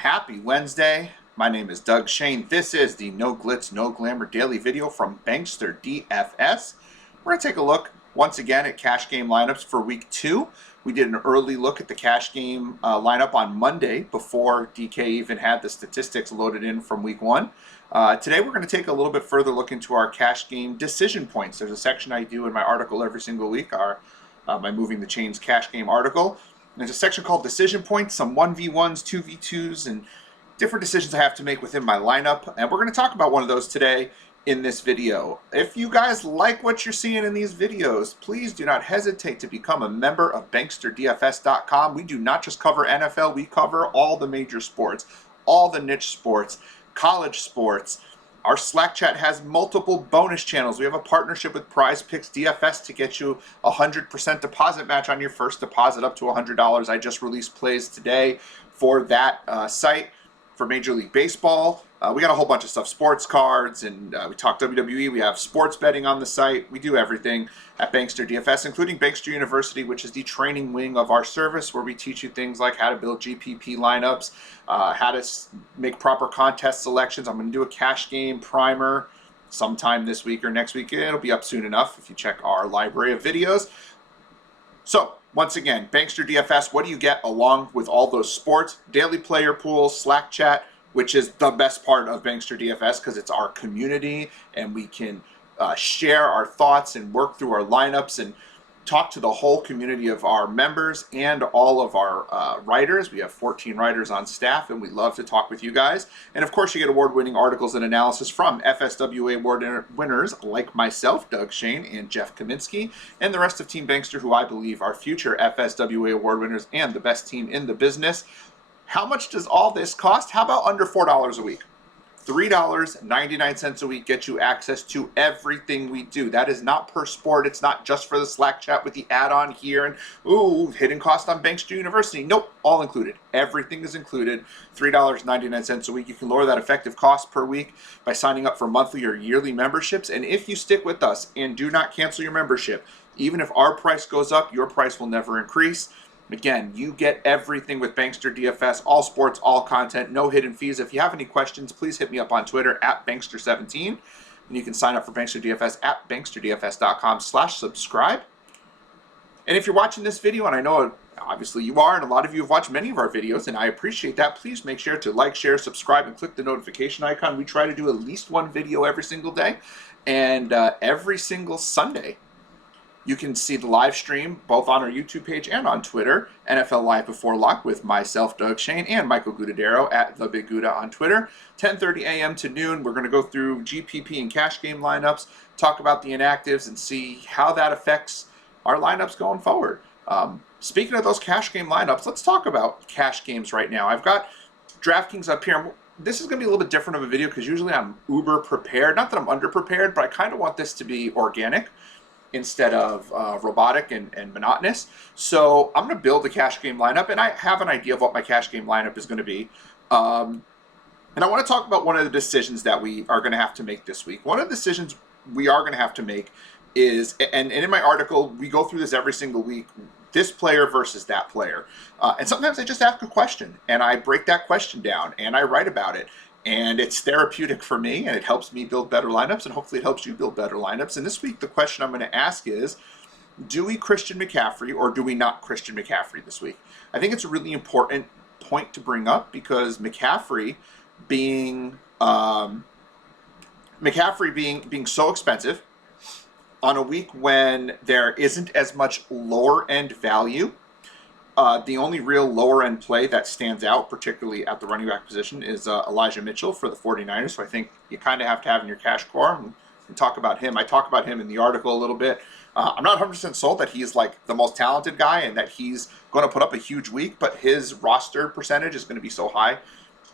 Happy Wednesday. My name is Doug Shane. This is the No Glitz, No Glamour daily video from Bankster DFS. We're going to take a look once again at cash game lineups for week 2. We did an early look at the cash game lineup on Monday before DK even had the statistics loaded in from week 1. Today we're going to take a little bit further look into our cash game decision points. There's a section I do in my article every single week, my Moving the Chains cash game article. There's a section called Decision Points, some 1v1s, 2v2s, and different decisions I have to make within my lineup. And we're going to talk about one of those today in this video. If you guys like what you're seeing in these videos, please do not hesitate to become a member of BanksterDFS.com. We do not just cover NFL, we cover all the major sports, all the niche sports, college sports. Our Slack chat has multiple bonus channels. We have a partnership with Prize Picks DFS to get you a 100% deposit match on your first deposit up to $100. I just released plays today for that site for Major League Baseball. We got a whole bunch of stuff, sports cards, and we talk WWE. We have sports betting on the site. We do everything at Bankster DFS, including Bankster University, which is the training wing of our service, where we teach you things like how to build GPP lineups, how to make proper contest selections. I'm going to do a cash game primer sometime this week or next week. It'll be up soon enough if you check our library of videos. So, once again, Bankster DFS, what do you get along with all those sports? Daily player pools, Slack chat, which is the best part of Bankster DFS because it's our community and we can share our thoughts and work through our lineups and talk to the whole community of our members and all of our writers. We have 14 writers on staff and we love to talk with you guys. And of course you get award-winning articles and analysis from FSWA award winners like myself, Doug Shane, and Jeff Kaminsky, and the rest of Team Bankster, who I believe are future FSWA award winners and the best team in the business. How much does all this cost? How about under $4 a week? $3.99 a week gets you access to everything we do. That is not per sport. It's not just for the Slack chat with the add-on here and, ooh, hidden cost on Bankster University. Nope, all included. Everything is included. $3.99 a week. You can lower that effective cost per week by signing up for monthly or yearly memberships. And if you stick with us and do not cancel your membership, even if our price goes up, your price will never increase. Again, you get everything with Bankster DFS, all sports, all content, no hidden fees. If you have any questions, please hit me up on Twitter at Bankster17. And you can sign up for Bankster DFS at banksterdfs.com/subscribe. And if you're watching this video, and I know obviously you are, and a lot of you have watched many of our videos, and I appreciate that, please make sure to like, share, subscribe, and click the notification icon. We try to do at least one video every single day, and every single Sunday. You can see the live stream both on our YouTube page and on Twitter, NFL Live Before Lock with myself, Doug Shane, and Michael Gudadero at The Big Gouda on Twitter. 10:30 a.m. to noon, we're going to go through GPP and cash game lineups, talk about the inactives, and see how that affects our lineups going forward. Speaking of those cash game lineups, let's talk about cash games right now. I've got DraftKings up here. This is going to be a little bit different of a video because usually I'm uber prepared. Not that I'm underprepared, but I kind of want this to be organic instead of robotic and monotonous. So I'm going to build a cash game lineup, and I have an idea of what my cash game lineup is going to be. And I want to talk about one of the decisions that we are going to have to make this week. One of the decisions we are going to have to make is, and in my article, we go through this every single week, this player versus that player. And sometimes I just ask a question, and I break that question down, and I write about it. And it's therapeutic for me, and it helps me build better lineups, and hopefully it helps you build better lineups. And this week, the question I'm going to ask is, do we Christian McCaffrey or do we not Christian McCaffrey this week? I think it's a really important point to bring up because McCaffrey being so expensive on a week when there isn't as much lower end value. The only real lower-end play that stands out, particularly at the running back position, is Elijah Mitchell for the 49ers. So I think you kind of have to have in your cash core and talk about him. I talk about him in the article a little bit. I'm not 100% sold that he's like the most talented guy and that he's going to put up a huge week, but his roster percentage is going to be so high.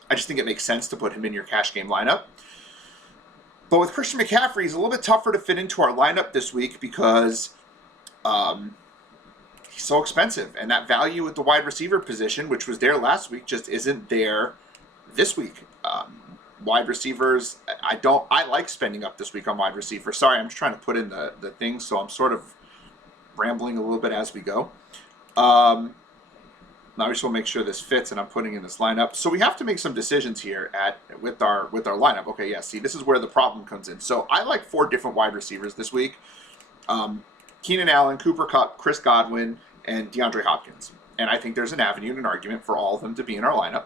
I just think it makes sense to put him in your cash game lineup. But with Christian McCaffrey, he's a little bit tougher to fit into our lineup this week because he's so expensive, and that value at the wide receiver position, which was there last week, just isn't there this week. Wide receivers, I like spending up this week on wide receivers. Sorry, I'm just trying to put in the things, so I'm sort of rambling a little bit as we go. Now we just want to make sure this fits, and I'm putting in this lineup. So we have to make some decisions here with our lineup. Okay, yeah, see, this is where the problem comes in. So I like 4 different wide receivers this week. Keenan Allen, Cooper Kupp, Chris Godwin, and DeAndre Hopkins. And I think there's an avenue and an argument for all of them to be in our lineup.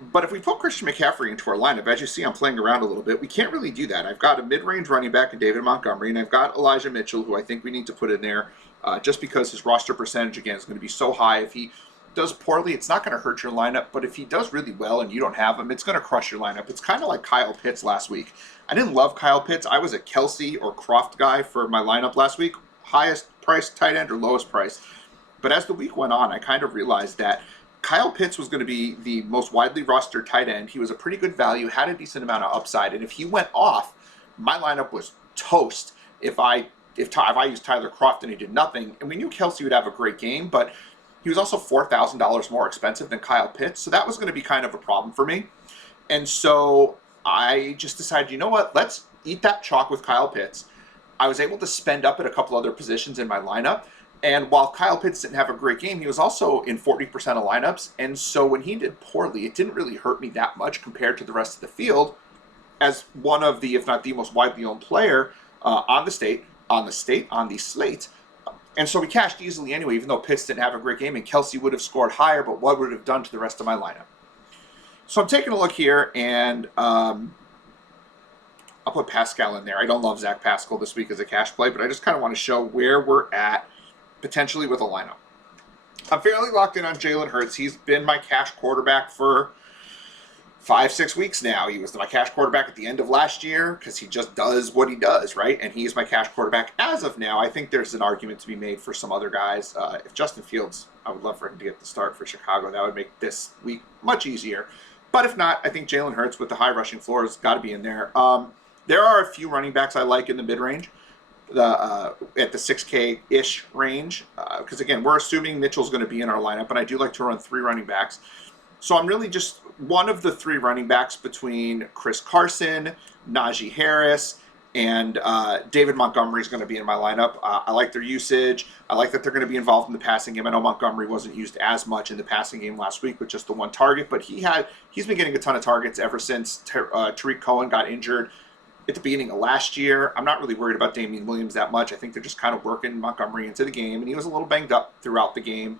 But if we put Christian McCaffrey into our lineup, as you see, I'm playing around a little bit. We can't really do that. I've got a mid-range running back in David Montgomery, and I've got Elijah Mitchell, who I think we need to put in there just because his roster percentage, again, is going to be so high. If he does poorly, it's not going to hurt your lineup. But if he does really well and you don't have him, it's going to crush your lineup. It's kind of like Kyle Pitts last week. I didn't love Kyle Pitts. I was a Kelsey or Croft guy for my lineup last week. Highest price tight end or lowest price. But as the week went on, I kind of realized that Kyle Pitts was going to be the most widely rostered tight end. He was a pretty good value, had a decent amount of upside, and if he went off, my lineup was toast. If I used Tyler Croft and he did nothing, and we knew Kelsey would have a great game, but he was also $4,000 more expensive than Kyle Pitts, so that was going to be kind of a problem for me. And so I just decided, you know what, let's eat that chalk with Kyle Pitts. I was able to spend up at a couple other positions in my lineup. And while Kyle Pitts didn't have a great game, he was also in 40% of lineups. And so when he did poorly, it didn't really hurt me that much compared to the rest of the field as one of the, if not the most widely owned player on the slate. And so we cashed easily anyway, even though Pitts didn't have a great game and Kelsey would have scored higher, but what would it have done to the rest of my lineup? So I'm taking a look here, and I'll put Pascal in there. I don't love Zach Pascal this week as a cash play, but I just kind of want to show where we're at potentially with a lineup. I'm fairly locked in on Jalen Hurts. He's been my cash quarterback for 5-6 weeks now. He was my cash quarterback at the end of last year because he just does what he does, right? And he's my cash quarterback as of now. I think there's an argument to be made for some other guys. If Justin Fields, I would love for him to get the start for Chicago. That would make this week much easier. But if not, I think Jalen Hurts with the high rushing floor has got to be in there. There are a few running backs I like in the mid-range. At the 6K-ish range, because again, we're assuming Mitchell's going to be in our lineup, and I do like to run 3 running backs. So I'm really just one of the 3 running backs between Chris Carson, Najee Harris, and David Montgomery is going to be in my lineup. I like their usage. I like that they're going to be involved in the passing game. I know Montgomery wasn't used as much in the passing game last week with just the 1 target, but he's been getting a ton of targets ever since Tariq Cohen got injured at the beginning of last year. I'm not really worried about Damian Williams that much. I think they're just kind of working Montgomery into the game, and he was a little banged up throughout the game.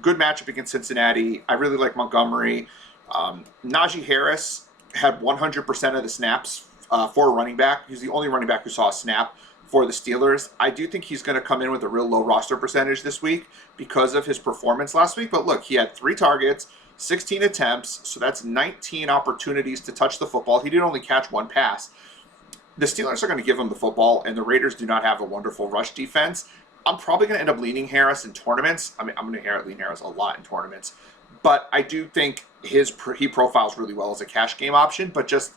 Good matchup against Cincinnati. I really like Montgomery. Najee Harris had 100% of the snaps for a running back. He's the only running back who saw a snap for the Steelers. I do think he's going to come in with a real low roster percentage this week because of his performance last week. But look, he had 3 targets, 16 attempts, so that's 19 opportunities to touch the football. He did only catch 1 pass. The Steelers are going to give him the football, and the Raiders do not have a wonderful rush defense. I'm probably going to end up leaning Harris in tournaments. I mean, I'm going to lean Harris a lot in tournaments. But I do think he profiles really well as a cash game option. But just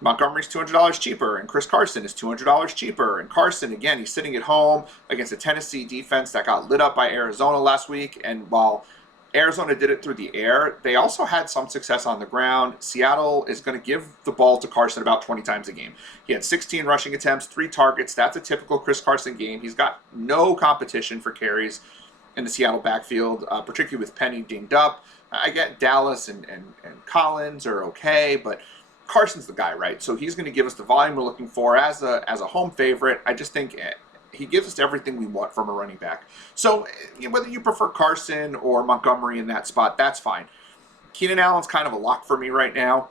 Montgomery's $200 cheaper, and Chris Carson is $200 cheaper. And Carson, again, he's sitting at home against a Tennessee defense that got lit up by Arizona last week. And while Arizona did it through the air, they also had some success on the ground. Seattle is going to give the ball to Carson about 20 times a game. He had 16 rushing attempts, 3 targets. That's a typical Chris Carson game. He's got no competition for carries in the Seattle backfield, particularly with Penny dinged up. I get Dallas and Collins are okay, but Carson's the guy, right? So he's going to give us the volume we're looking for as a home favorite. I just think he gives us everything we want from a running back. So whether you prefer Carson or Montgomery in that spot, that's fine. Keenan Allen's kind of a lock for me right now.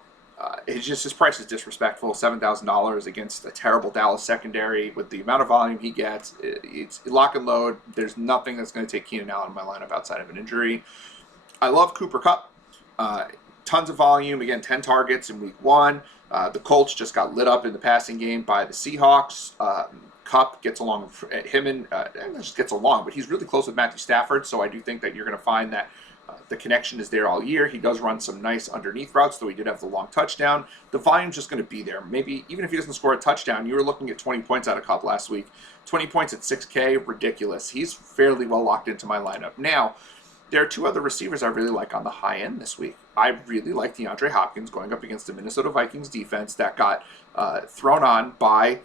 His price is disrespectful, $7,000 against a terrible Dallas secondary. With the amount of volume he gets, it's lock and load. There's nothing that's going to take Keenan Allen in my lineup outside of an injury. I love Cooper Kupp. Tons of volume. Again, 10 targets in week 1. The Colts just got lit up in the passing game by the Seahawks. Kupp gets along with him, and just gets along, but he's really close with Matthew Stafford, so I do think that you're going to find that the connection is there all year. He does run some nice underneath routes, though he did have the long touchdown. The volume's just going to be there. Maybe even if he doesn't score a touchdown, you were looking at 20 points out of Kupp last week. 20 points at 6K, ridiculous. He's fairly well locked into my lineup. Now, there are 2 other receivers I really like on the high end this week. I really like DeAndre Hopkins going up against the Minnesota Vikings defense that got thrown on by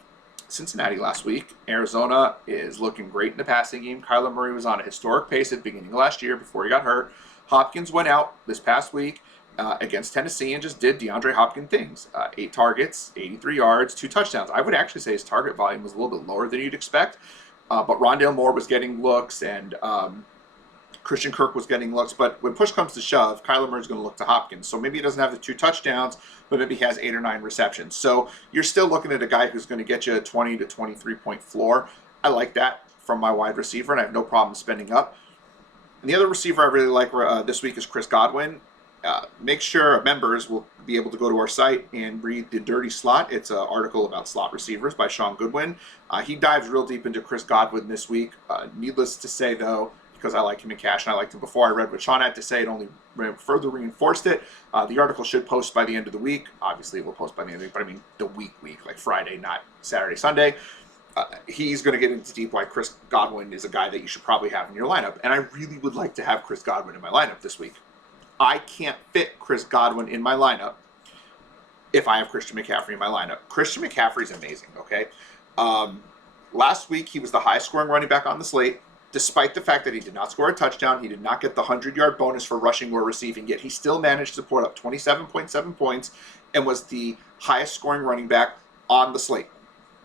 Cincinnati last week. Arizona is looking great in the passing game. Kyler Murray was on a historic pace at the beginning of last year before he got hurt. Hopkins went out this past week against Tennessee and just did DeAndre Hopkins things. 8 targets, 83 yards, 2 touchdowns. I would actually say his target volume was a little bit lower than you'd expect. But Rondale Moore was getting looks, and Christian Kirk was getting looks. But when push comes to shove, Kyler Murray's going to look to Hopkins. So maybe he doesn't have the 2 touchdowns, but maybe he has 8 or 9 receptions. So you're still looking at a guy who's going to get you a 20 to 23 point floor. I like that from my wide receiver, and I have no problem spending up. And the other receiver I really like this week is Chris Godwin. Make sure members will be able to go to our site and read The Dirty Slot. It's an article about slot receivers by Sean Goodwin. He dives real deep into Chris Godwin this week. Needless to say, though, because I like him in cash and I liked him before, I read what Sean had to say. It only further reinforced it. The article should post by the end of the week. Obviously, it will post by the end of the week, but I mean the week, like Friday, not Saturday, Sunday. He's going to get into deep why Chris Godwin is a guy that you should probably have in your lineup. And I really would like to have Chris Godwin in my lineup this week. I can't fit Chris Godwin in my lineup if I have Christian McCaffrey in my lineup. Christian McCaffrey is amazing, okay? Last week, he was the highest scoring running back on the slate, despite the fact that he did not score a touchdown. He did not get the 100-yard bonus for rushing or receiving, yet he still managed to put up 27.7 points and was the highest scoring running back on the slate.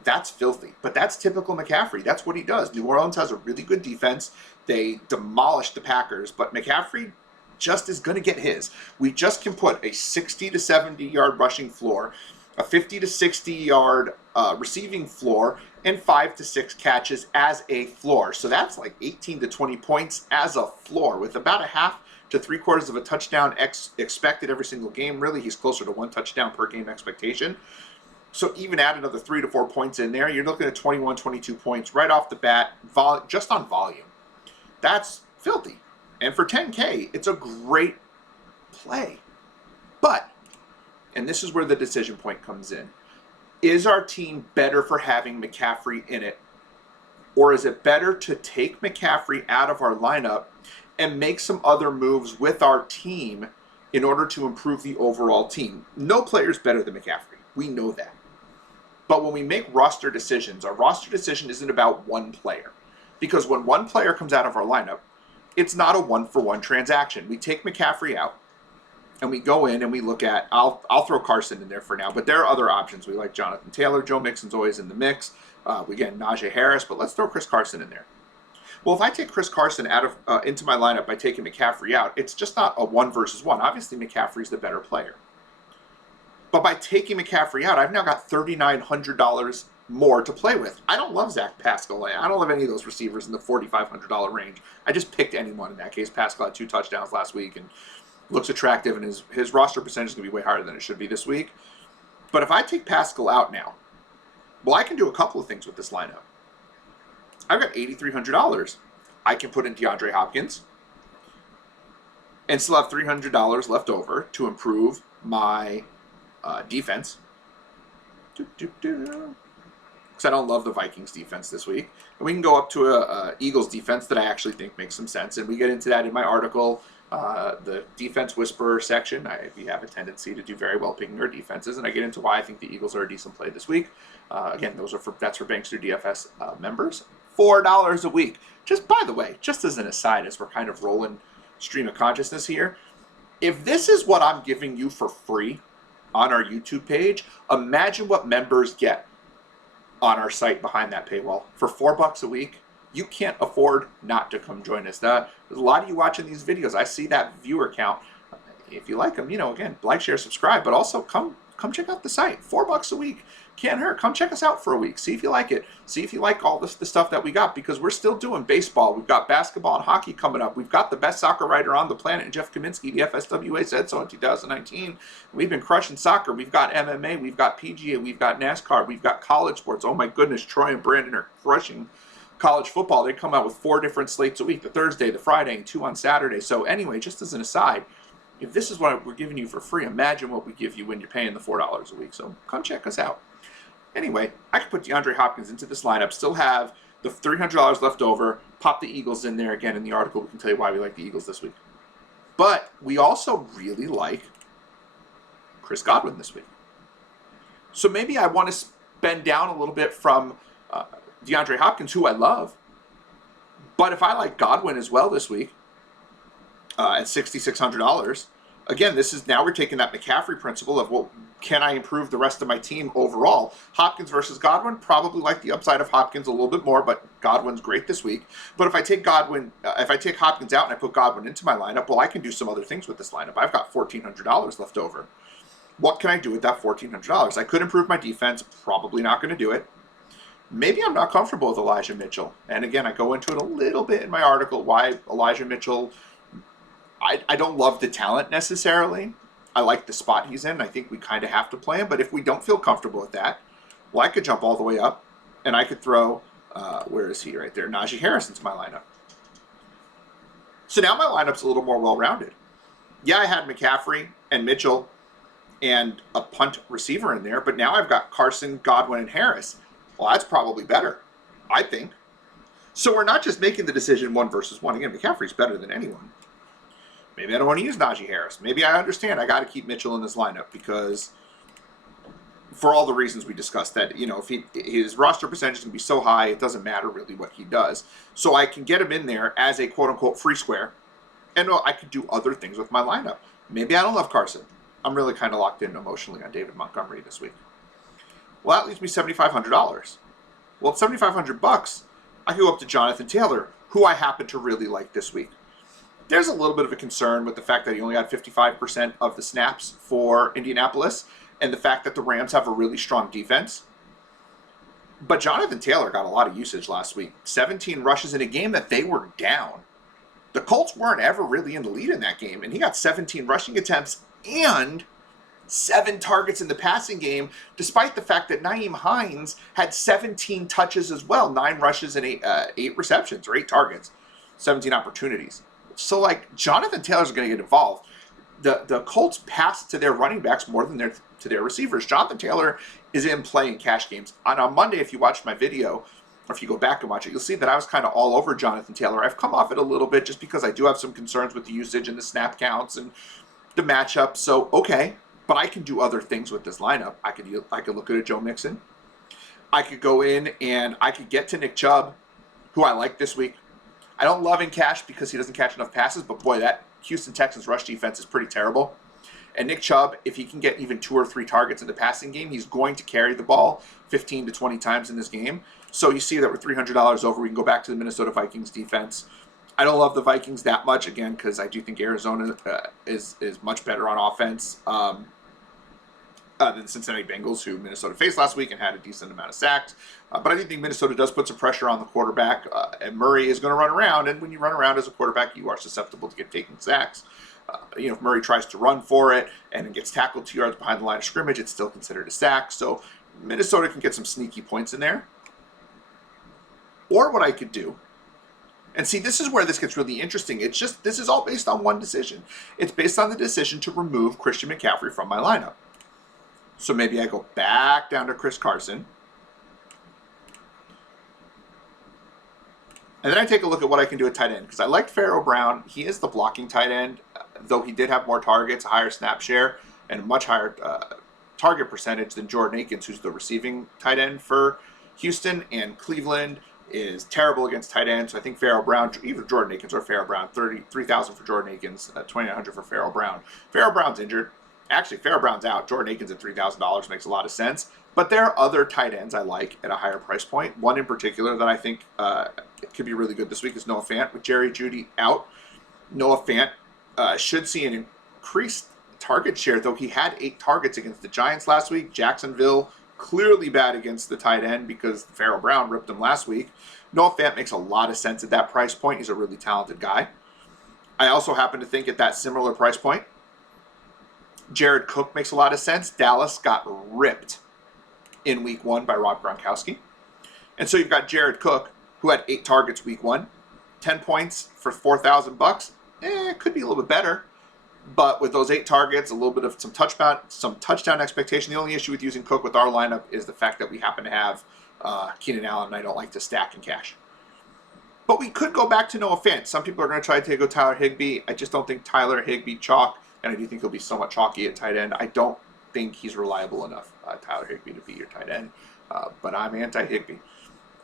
That's filthy, but that's typical McCaffrey. That's what he does. New Orleans has a really good defense. They demolished the Packers, but McCaffrey just is going to get his. We just can put a 60 to 70 yard rushing floor, a 50 to 60 yard receiving floor, and 5 to 6 catches as a floor. So that's like 18 to 20 points as a floor, with about a half to 3/4 of a touchdown expected every single game. Really, he's closer to 1 touchdown per game expectation. So even add another 3 to 4 points in there, you're looking at 21, 22 points right off the bat, just on volume. That's filthy. And for 10K, it's a great play. But, and this is where the decision point comes in, is our team better for having McCaffrey in it? Or is it better to take McCaffrey out of our lineup and make some other moves with our team in order to improve the overall team? No player is better than McCaffrey. We know that. But when we make roster decisions, our roster decision isn't about one player. Because when one player comes out of our lineup, it's not a one-for-one transaction. We take McCaffrey out, and we go in and we look at, I'll throw CARSON in there for now, but there are other options. We like Jonathan Taylor. Joe Mixon's always in the mix. We get Najee Harris, but let's throw Chris Carson in there. Well, if I take Chris Carson out of into my lineup by taking McCaffrey out, it's just not a 1 versus 1. Obviously, McCaffrey's the better player. But by taking McCaffrey out, I've now got $3,900 more to play with. I don't love Zach Pascal. I don't love any of those receivers in the $4,500 range. I just picked anyone in that case. Pascal had 2 touchdowns last week and looks attractive, and his roster percentage is going to be way higher than it should be this week. But if I take Pascal out now, well, I can do a couple of things with this lineup. I've got $8,300. I can put in DeAndre Hopkins and still have $300 left over to improve my defense. Because I don't love the Vikings defense this week. And we can go up to a Eagles defense that I actually think makes some sense. And we get into that in my article, the Defense Whisperer section. We have a tendency to do very well picking our defenses. And I get into why I think the Eagles are a decent play this week. Again, that's for Bankster DFS members. $4 a week. Just by the way, just as an aside, as we're kind of rolling stream of consciousness here, if this is what I'm giving you for free on our YouTube page, imagine what members get on our site behind that paywall. For $4 a week, you can't afford not to come join us. There's a lot of you watching these videos. I see that viewer count. If you like them, again, like, share, subscribe, but also come check out the site. $4 a week. Can't hurt. Come check us out for a week. See if you like it. See if you like all the stuff that we got, because we're still doing baseball. We've got basketball and hockey coming up. We've got the best soccer writer on the planet, Jeff Kaminsky. The FSWA said so in 2019. We've been crushing soccer. We've got MMA. We've got PGA. We've got NASCAR. We've got college sports. Oh my goodness, Troy and Brandon are crushing college football. They come out with 4 different slates a week, the Thursday, the Friday, and 2 on Saturday. So anyway, just as an aside, if this is what we're giving you for free, imagine what we give you when you're paying the $4 a week. So come check us out. Anyway, I could put DeAndre Hopkins into this lineup, still have the $300 left over, pop the Eagles in there. Again, in the article, we can tell you why we like the Eagles this week. But we also really like Chris Godwin this week. So maybe I want to bend down a little bit from DeAndre Hopkins, who I love. But if I like Godwin as well this week at $6,600, again, this is now we're taking that McCaffrey principle of, well, can I improve the rest of my team overall? Hopkins versus Godwin, probably like the upside of Hopkins a little bit more, but Godwin's great this week. But if I take if I take Hopkins out and I put Godwin into my lineup, well, I can do some other things with this lineup. I've got $1,400 left over. What can I do with that $1,400? I could improve my defense, probably not going to do it. Maybe I'm not comfortable with Elijah Mitchell. And again, I go into it a little bit in my article, why Elijah Mitchell, I don't love the talent necessarily. I like the spot he's in. I think we kind of have to play him. But if we don't feel comfortable with that, well, I could jump all the way up and I could throw, where is he right there? Najee Harris into my lineup. So now my lineup's a little more well-rounded. Yeah, I had McCaffrey and Mitchell and a punt receiver in there, but now I've got Carson, Godwin, and Harris. Well, that's probably better, I think. So we're not just making the decision 1 versus 1. Again, McCaffrey's better than anyone. Maybe I don't want to use Najee Harris. Maybe I understand I got to keep Mitchell in this lineup because for all the reasons we discussed, that, you know, if his roster percentage is going to be so high, it doesn't matter really what he does. So I can get him in there as a quote-unquote free square, and I could do other things with my lineup. Maybe I don't love Carson. I'm really kind of locked in emotionally on David Montgomery this week. Well, that leaves me $7,500. Well, at $7,500, I can go up to Jonathan Taylor, who I happen to really like this week. There's a little bit of a concern with the fact that he only got 55% of the snaps for Indianapolis and the fact that the Rams have a really strong defense. But Jonathan Taylor got a lot of usage last week. 17 rushes in a game that they were down. The Colts weren't ever really in the lead in that game, and he got 17 rushing attempts and 7 targets in the passing game, despite the fact that Nyheim Hines had 17 touches as well, 9 rushes and 8 receptions, or 8 targets, 17 opportunities. So, like, Jonathan Taylor's going to get involved. The Colts pass to their running backs more than to their receivers. Jonathan Taylor is in play in cash games. And on Monday, if you watched my video, or if you go back and watch it, you'll see that I was kind of all over Jonathan Taylor. I've come off it a little bit just because I do have some concerns with the usage and the snap counts and the matchup. So, okay, but I can do other things with this lineup. I could look at a Joe Mixon. I could go in and I could get to Nick Chubb, who I like this week. I don't love in cash because he doesn't catch enough passes, but boy, that Houston Texans rush defense is pretty terrible. And Nick Chubb, if he can get even 2 or 3 targets in the passing game, he's going to carry the ball 15 to 20 times in this game. So you see that we're $300 over. We can go back to the Minnesota Vikings defense. I don't love the Vikings that much, again, because I do think Arizona is much better on offense than the Cincinnati Bengals, who Minnesota faced last week and had a decent amount of sacks. But I do think Minnesota does put some pressure on the quarterback, and Murray is going to run around. And when you run around as a quarterback, you are susceptible to get taken sacks. If Murray tries to run for it and it gets tackled 2 yards behind the line of scrimmage, it's still considered a sack. So Minnesota can get some sneaky points in there. Or what I could do, and see, this is where this gets really interesting. It's just, this is all based on one decision. It's based on the decision to remove Christian McCaffrey from my lineup. So maybe I go back down to Chris Carson. And then I take a look at what I can do at tight end, because I liked Pharaoh Brown. He is the blocking tight end, though he did have more targets, a higher snap share, and a much higher target percentage than Jordan Akins, who's the receiving tight end for Houston. And Cleveland is terrible against tight ends. So I think Pharaoh Brown, either Jordan Akins or Pharaoh Brown, $33,000 for Jordan Akins, $2,900 for Pharaoh Brown. Pharaoh Brown's injured. Actually, Pharaoh Brown's out. Jordan Akins at $3,000 makes a lot of sense. But there are other tight ends I like at a higher price point. One in particular that I think could be really good this week is Noah Fant. With Jerry Jeudy out, Noah Fant should see an increased target share, though he had 8 targets against the Giants last week. Jacksonville, clearly bad against the tight end because Pharaoh Brown ripped him last week. Noah Fant makes a lot of sense at that price point. He's a really talented guy. I also happen to think at that similar price point, Jared Cook makes a lot of sense. Dallas got ripped in week 1 by Rob Gronkowski. And so you've got Jared Cook, who had 8 targets week 1, 10 points for $4,000. It could be a little bit better. But with those 8 targets, a little bit of some touchdown expectation. The only issue with using Cook with our lineup is the fact that we happen to have Keenan Allen, and I don't like to stack in cash. But we could go back to Noah Fant. Some people are going to try to go Tyler Higbee. I just don't think Tyler Higbee chalk, and I do think he'll be somewhat chalky at tight end. I don't think he's reliable enough, Tyler Higbee, to be your tight end. but I'm anti-Higbee.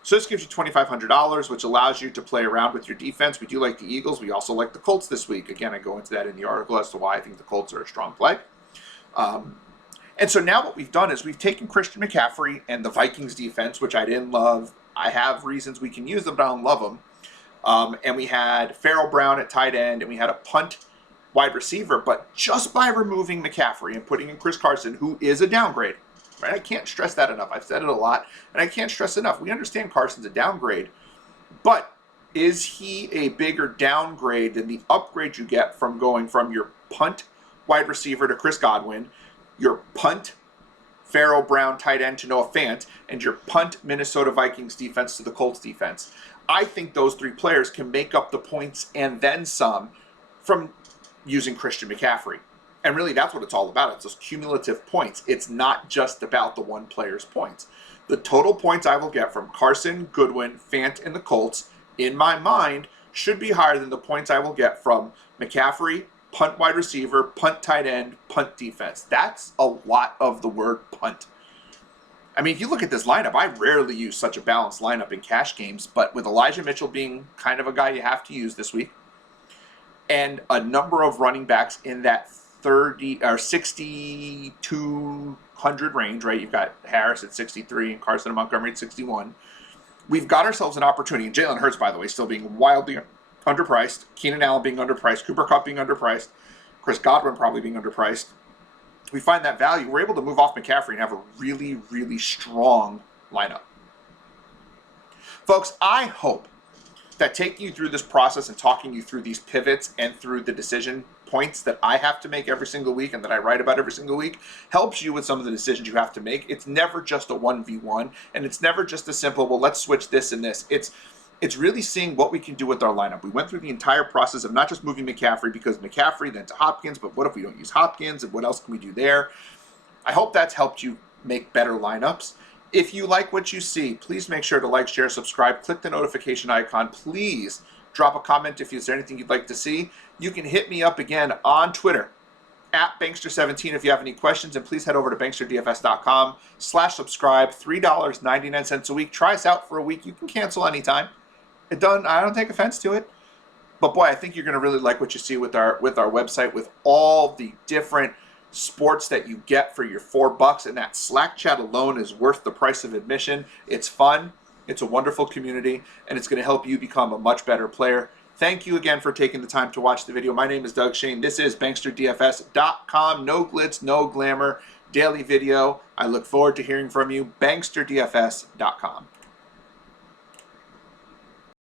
So this gives you $2,500, which allows you to play around with your defense. We do like the Eagles. We also like the Colts this week. Again, I go into that in the article as to why I think the Colts are a strong play. And so now what we've done is we've taken Christian McCaffrey and the Vikings defense, which I didn't love. I have reasons we can use them, but I don't love them. And we had Farrell Brown at tight end, and we had a punt wide receiver. But just by removing McCaffrey and putting in Chris Carson, who is a downgrade, right? I can't stress that enough. I've said it a lot, and I can't stress enough. We understand Carson's a downgrade, but is he a bigger downgrade than the upgrade you get from going from your punt wide receiver to Chris Godwin, your punt Farrell Brown tight end to Noah Fant, and your punt Minnesota Vikings defense to the Colts defense? I think those three players can make up the points and then some from using Christian McCaffrey. And really, that's what it's all about. It's those cumulative points. It's not just about the one player's points. The total points I will get from Carson, Goodwin, Fant, and the Colts, in my mind, should be higher than the points I will get from McCaffrey, punt wide receiver, punt tight end, punt defense. That's a lot of the word punt. I mean, if you look at this lineup, I rarely use such a balanced lineup in cash games, but with Elijah Mitchell being kind of a guy you have to use this week, and a number of running backs in that 30 or 6,200 range, right? You've got Harris at 63 and Carson and Montgomery at 61. We've got ourselves an opportunity. And Jalen Hurts, by the way, still being wildly underpriced. Keenan Allen being underpriced. Cooper Kupp being underpriced. Chris Godwin probably being underpriced. We find that value. We're able to move off McCaffrey and have a really, really strong lineup. Folks, I hope that taking you through this process and talking you through these pivots and through the decision points that I have to make every single week and that I write about every single week helps you with some of the decisions you have to make. It's never just a 1v1, and it's never just a simple, well, let's switch this and this. It's really seeing what we can do with our lineup. We went through the entire process of not just moving McCaffrey because McCaffrey, then to Hopkins, but what if we don't use Hopkins, and what else can we do there? I hope that's helped you make better lineups. If you like what you see, please make sure to like, share, subscribe, click the notification icon. Please drop a comment if there's anything you'd like to see. You can hit me up again on Twitter at Bankster17 if you have any questions, and please head over to banksterdfs.com/subscribe. $3.99 a week. Try us out for a week. You can cancel anytime. I don't take offense to it. But boy, I think you're going to really like what you see with our website, with all the different sports that you get for your $4, and that Slack chat alone is worth the price of admission. It's fun, it's a wonderful community, and it's going to help you become a much better player. Thank you again for taking the time to watch the video. My name is Doug Shane. This is BanksterDFS.com. No glitz, no glamour, daily video. I look forward to hearing from you. BanksterDFS.com.